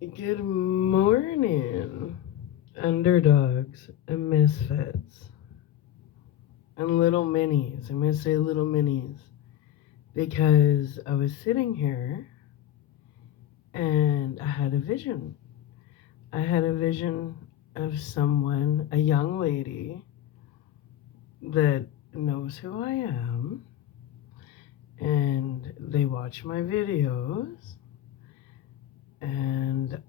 Good morning, underdogs and misfits and little minis. I'm going to say little minis because I was sitting here and I had a vision. I had a vision of someone, a young lady that knows who I am, and they watch my videos, and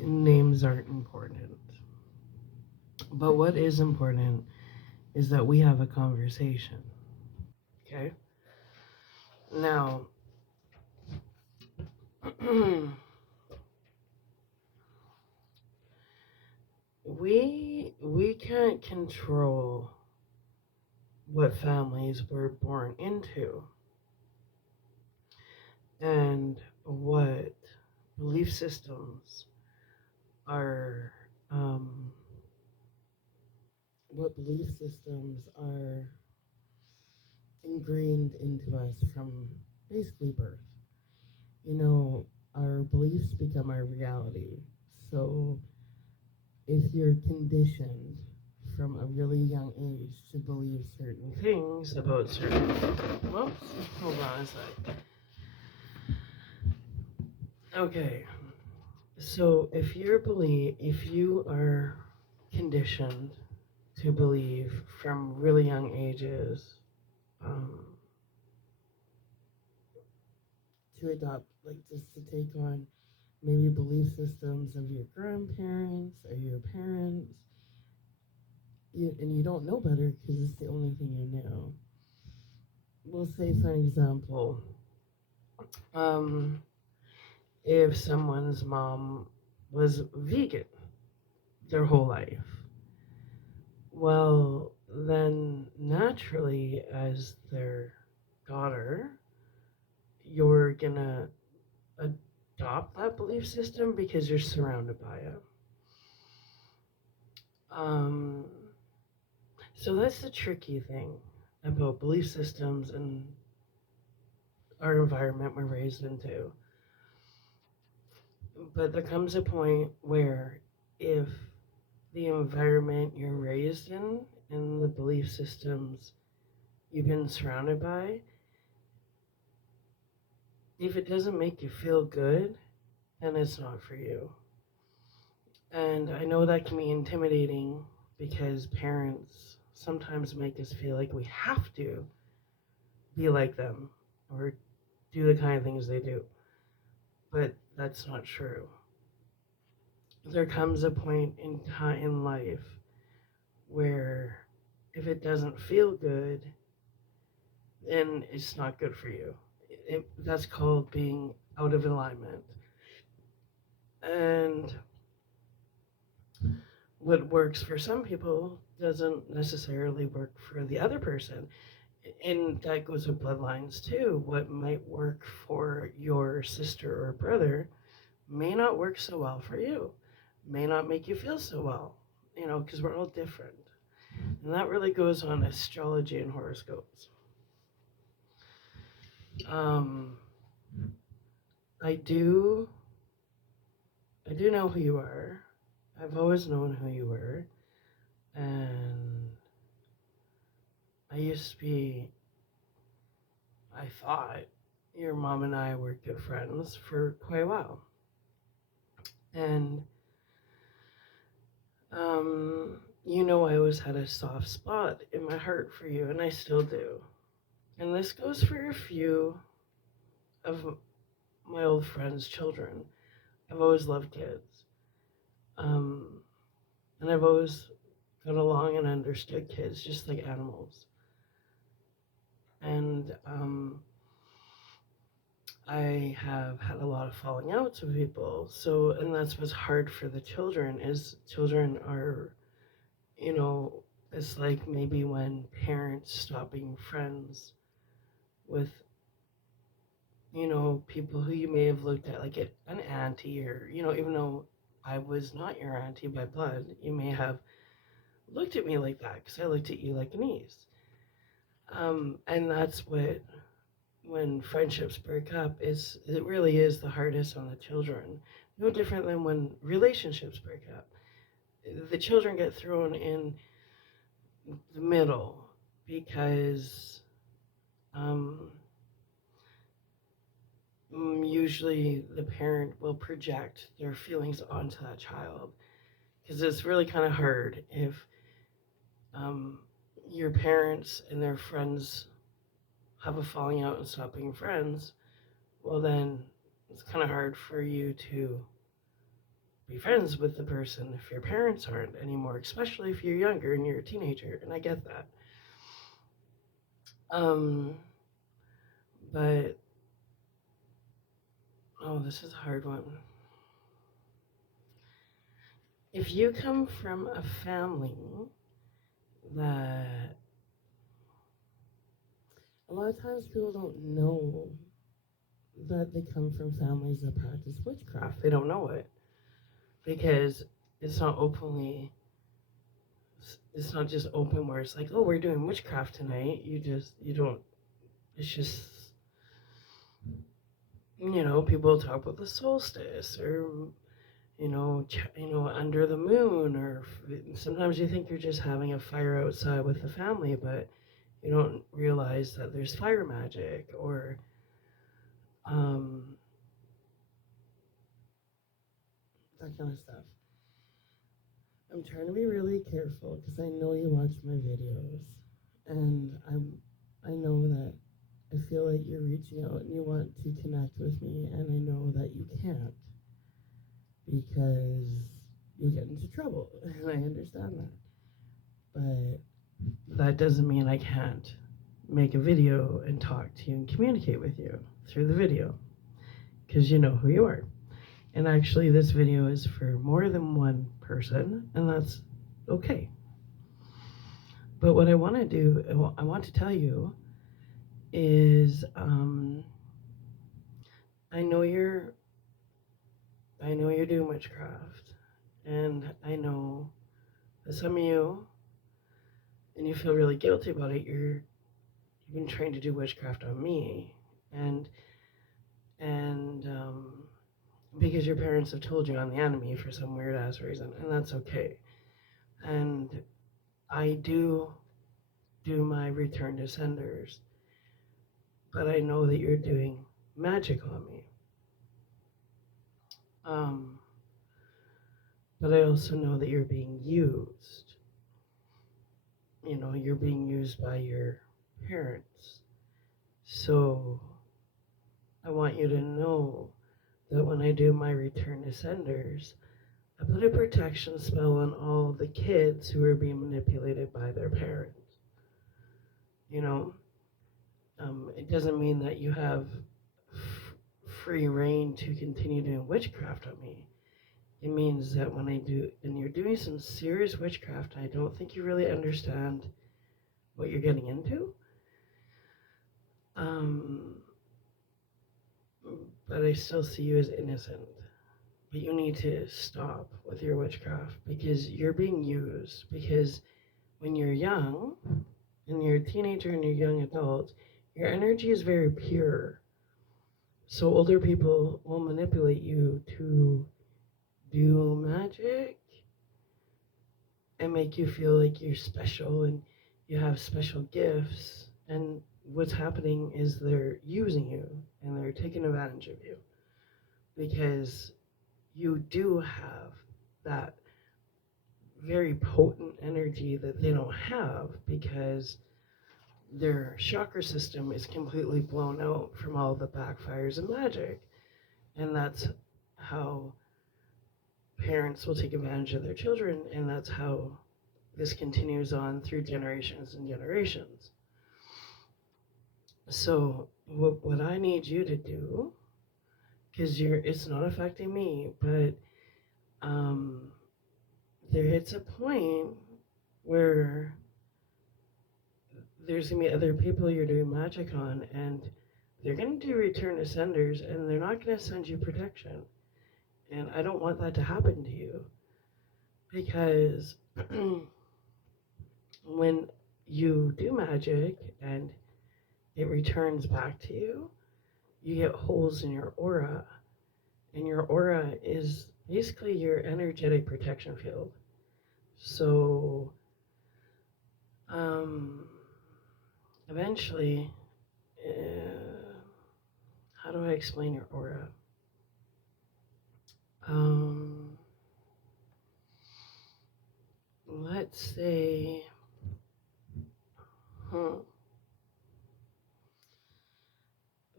names aren't important. But what is important is that we have a conversation. Okay? Now, we can't control what families we're born into and belief systems are um, what belief systems are ingrained into us from basically birth. You know, our beliefs become our reality. So if you're conditioned from a really young age to believe certain things about certain. Whoops, hold on a sec. Okay, so if you are conditioned to believe from really young ages, um, to adopt, like just to take on maybe belief systems of your grandparents or your parents, and you don't know better because it's the only thing you know. We'll say, for example, um, if someone's mom was vegan their whole life, well, then naturally, as their daughter, you're gonna adopt that belief system because you're surrounded by it. Um, so that's the tricky thing about belief systems and our environment we're raised into. But there comes a point where if the environment you're raised in and the belief systems you've been surrounded by, if it doesn't make you feel good, then it's not for you. And I know that can be intimidating because parents sometimes make us feel like we have to be like them or do the kind of things they do. But that's not true. There comes a point in time in life where if it doesn't feel good, then it's not good for you. That's called being out of alignment. And what works for some people doesn't necessarily work for the other person. And that goes with bloodlines too. What might work for your sister or brother may not work so well for you, may not make you feel so well, because we're all different. And that really goes on astrology and horoscopes. Um, I do, I do know who you are. I've always known who you were, and I used to be. I thought your mom and I were good friends for quite a while, and I always had a soft spot in my heart for you, and I still do. And this goes for a few of my old friends' children. I've always loved kids. Um, and I've always got along and understood kids just like animals. And I have had a lot of falling outs with people. So, and that's what's hard for the children is children are, you know, it's like maybe when parents stop being friends with, people who you may have looked at like an auntie or, even though I was not your auntie by blood, you may have looked at me like that because I looked at you like a niece. And that's what when friendships break up, it really is the hardest on the children. No different than when relationships break up. The children get thrown in the middle because um, usually the parent will project their feelings onto that child, because it's really kind of hard if um, your parents and their friends have a falling out and stop being friends. Well, then it's kind of hard for you to be friends with the person if your parents aren't anymore, especially if you're younger and you're a teenager, and I get that. Um, but oh, this is a hard one. If you come from a family that a lot of times people don't know that they come from families that practice witchcraft. They don't know it because it's not openly. It's not just open where it's like, oh, we're doing witchcraft tonight. You don't. It's just, people talk about the solstice or under the moon, or sometimes you think you're just having a fire outside with the family, but you don't realize that there's fire magic or that kind of stuff. I'm trying to be really careful because I know you watch my videos, and I know that I feel like you're reaching out and you want to connect with me, and I know that you can't because you'll get into trouble, and I understand that. But that doesn't mean I can't make a video and talk to you and communicate with you through the video, because you know who you are. And actually, this video is for more than one person, and that's okay. But what I want to do, I want to tell you, is I know you're doing witchcraft, and I know that some of you, and you feel really guilty about it. You've been trying to do witchcraft on me, and because your parents have told you I'm the enemy for some weird ass reason, and that's okay. And I do my return to senders, but I know that you're doing magic on me. But I also know that you're being used. You're being used by your parents. So I want you to know that when I do my return to senders, I put a protection spell on all the kids who are being manipulated by their parents. It doesn't mean that you have free reign to continue doing witchcraft on me. It means that when you're doing some serious witchcraft, I don't think you really understand what you're getting into. But I still see you as innocent. But you need to stop with your witchcraft because you're being used. Because when you're young, and you're a teenager and you're a young adult, your energy is very pure. So older people will manipulate you to do magic and make you feel like you're special and you have special gifts. And what's happening is they're using you and they're taking advantage of you because you do have that very potent energy that they don't have because their chakra system is completely blown out from all the backfires of magic. And that's how parents will take advantage of their children, and that's how this continues on through generations and generations. So what I need you to do, because it's not affecting me, but there hits a point where there's going to be other people you're doing magic on, and they're going to do return to senders, and they're not going to send you protection. And I don't want that to happen to you. Because when you do magic and it returns back to you. You get holes in your aura, and your aura is basically your energetic protection field. So, um, eventually, how do I explain your aura? Um, let's say, huh,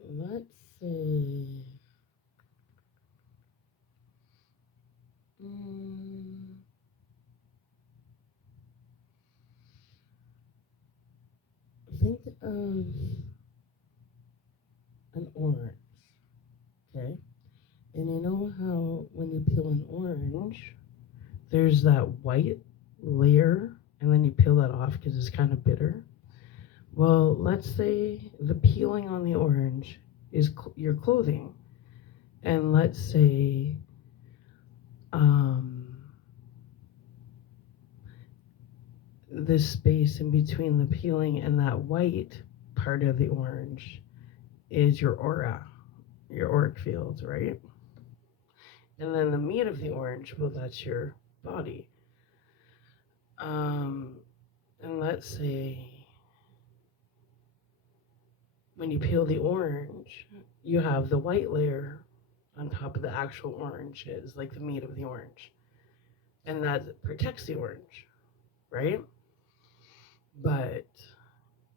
let's say, mm, think of an orange, okay? And you know how when you peel an orange, there's that white layer, and then you peel that off because it's kind of bitter? Well, let's say the peeling on the orange is your clothing, and let's say um, this space in between the peeling and that white part of the orange is your aura, your auric field, right? And then the meat of the orange, well, that's your body. Um, and let's say when you peel the orange, you have the white layer on top of the actual oranges, like the meat of the orange. And that protects the orange, right? But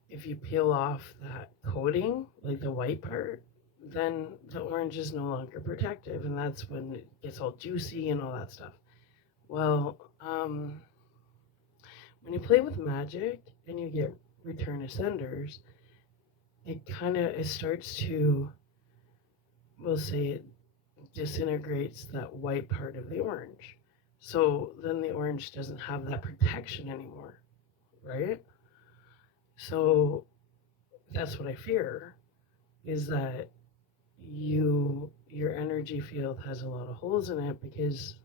if you peel off that coating, like the white part, then the orange is no longer protective, and that's when it gets all juicy and all that stuff. Well, when you play with magic and you get return ascenders, it starts to, we'll say, it disintegrates that white part of the orange. So then the orange doesn't have that protection anymore, right? So that's what I fear, is that your energy field has a lot of holes in it because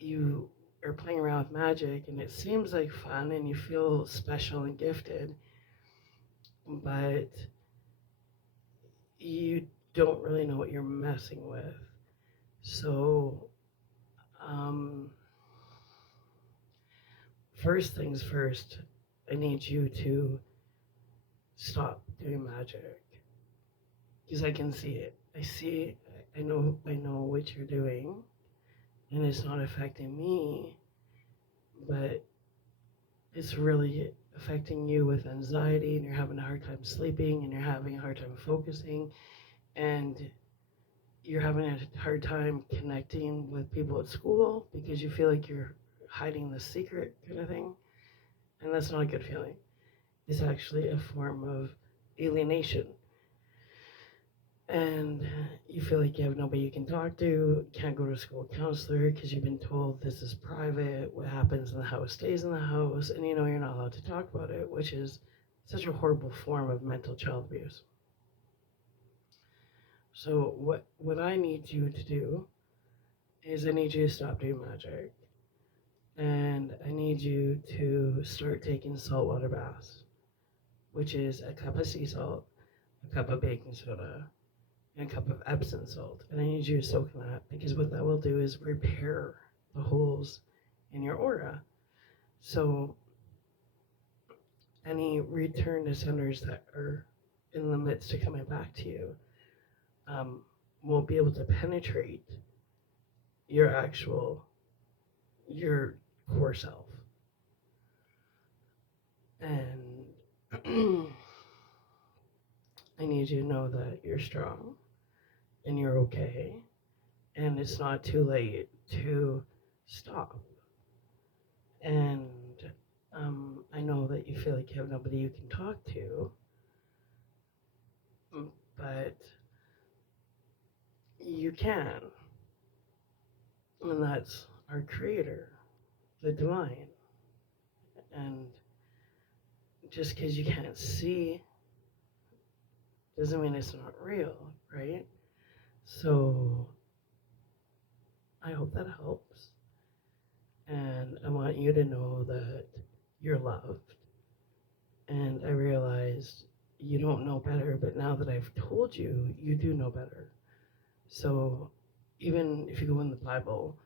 you are playing around with magic and it seems like fun and you feel special and gifted, but you don't really know what you're messing with. So, um, first things first, I need you to stop doing magic because I can see it. I see. I know what you're doing, and it's not affecting me, but it's really affecting you with anxiety, and you're having a hard time sleeping, and you're having a hard time focusing, and you're having a hard time connecting with people at school because you feel like you're hiding the secret kind of thing, and that's not a good feeling. It's actually a form of alienation, and you feel like you have nobody you can talk to, can't go to a school counselor because you've been told this is private, what happens in the house stays in the house, and you know you're not allowed to talk about it, which is such a horrible form of mental child abuse. So what I need you to do is I need you to stop doing magic, and I need you to start taking saltwater baths, which is a cup of sea salt, a cup of baking soda, and a cup of Epsom salt. And I need you to soak in that because what that will do is repair the holes in your aura. So any return to centers that are in the midst of coming back to you um, won't be able to penetrate your your core self. And I need you to know that you're strong and you're okay, and it's not too late to stop. And I know that you feel like you have nobody you can talk to, but you can, and that's our creator, the divine. And just because you can't see doesn't mean it's not real, right? So I hope that helps. And I want you to know that you're loved And I realized you don't know better, but now that I've told you, you do know better. So even if you go in the Bible,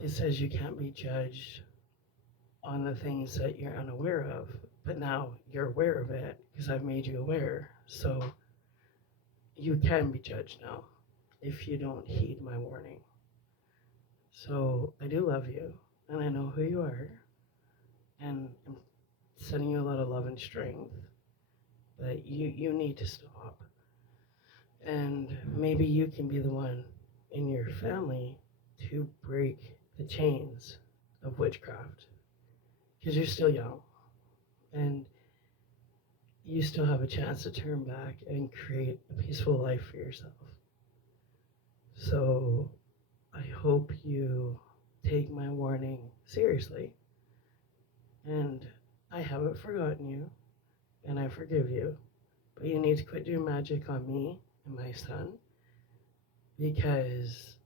it says you can't be judged on the things that you're unaware of. But now you're aware of it because I've made you aware. So you can be judged now if you don't heed my warning. So I do love you, and I know who you are, and I'm sending you a lot of love and strength. But you need to stop, and maybe you can be the one in your family to break the chains of witchcraft, because you're still young, and you still have a chance to turn back and create a peaceful life for yourself. So I hope you take my warning seriously. And I haven't forgotten you, and I forgive you. But you need to quit doing magic on me and my son, because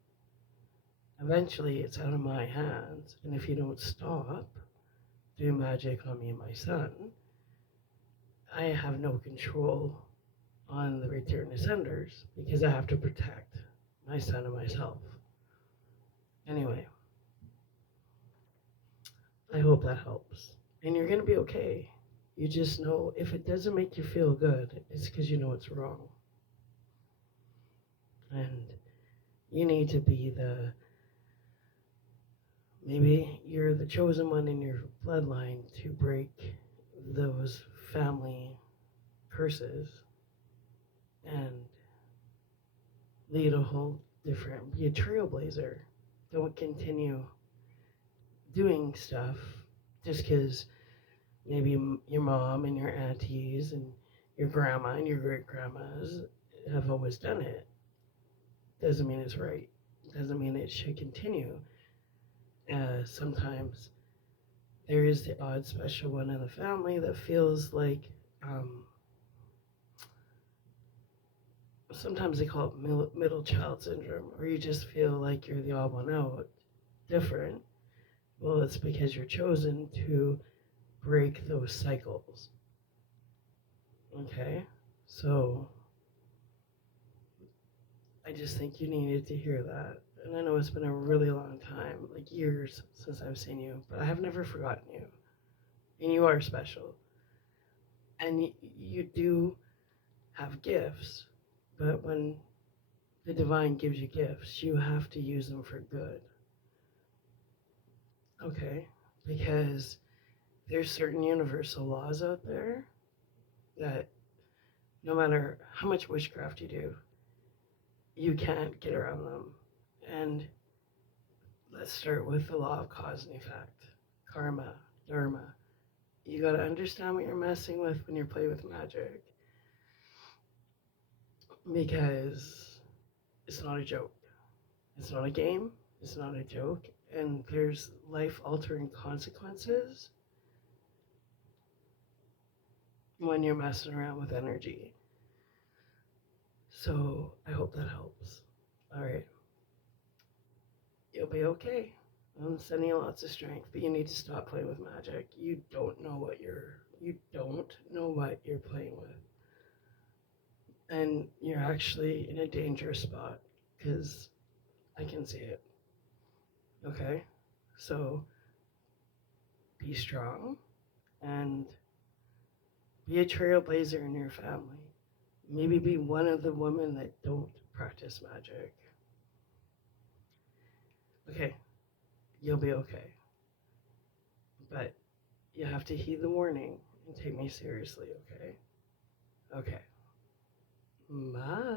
eventually it's out of my hands. And if you don't stop doing magic on me and my son, I have no control on the return to senders because I have to protect my son and myself. Anyway, I hope that helps. And you're going to be okay. You just know if it doesn't make you feel good, it's because you know it's wrong. And you need to be maybe you're the chosen one in your bloodline to break those family curses and lead a whole different, be a trailblazer. Don't continue doing stuff just because maybe your mom and your aunties and your grandma and your great grandmas have always done it. Doesn't mean it's right. Doesn't mean it should continue. Sometimes there is the odd special one in the family that feels like, sometimes they call it middle child syndrome, or you just feel like you're the odd one out, different. Well, it's because you're chosen to break those cycles. Okay? So I just think you needed to hear that. And I know it's been a really long time, like years since I've seen you, but I have never forgotten you. And you are special. And you do have gifts, but when the divine gives you gifts, you have to use them for good. Okay? Because there's certain universal laws out there that no matter how much witchcraft you do, you can't get around them. And let's start with the law of cause and effect, karma, dharma. You gotta understand what you're messing with when you're playing with magic, because it's not a joke. It's not a game. It's not a joke. And there's life-altering consequences when you're messing around with energy. So I hope that helps. All right. You'll be okay. I'm sending you lots of strength, but you need to stop playing with magic. You don't know what you're playing with. And you're actually in a dangerous spot because I can see it. Okay? So be strong and be a trailblazer in your family. Maybe be one of the women that don't practice magic. Okay, you'll be okay. But you have to heed the warning and take me seriously, okay? Okay. Bye.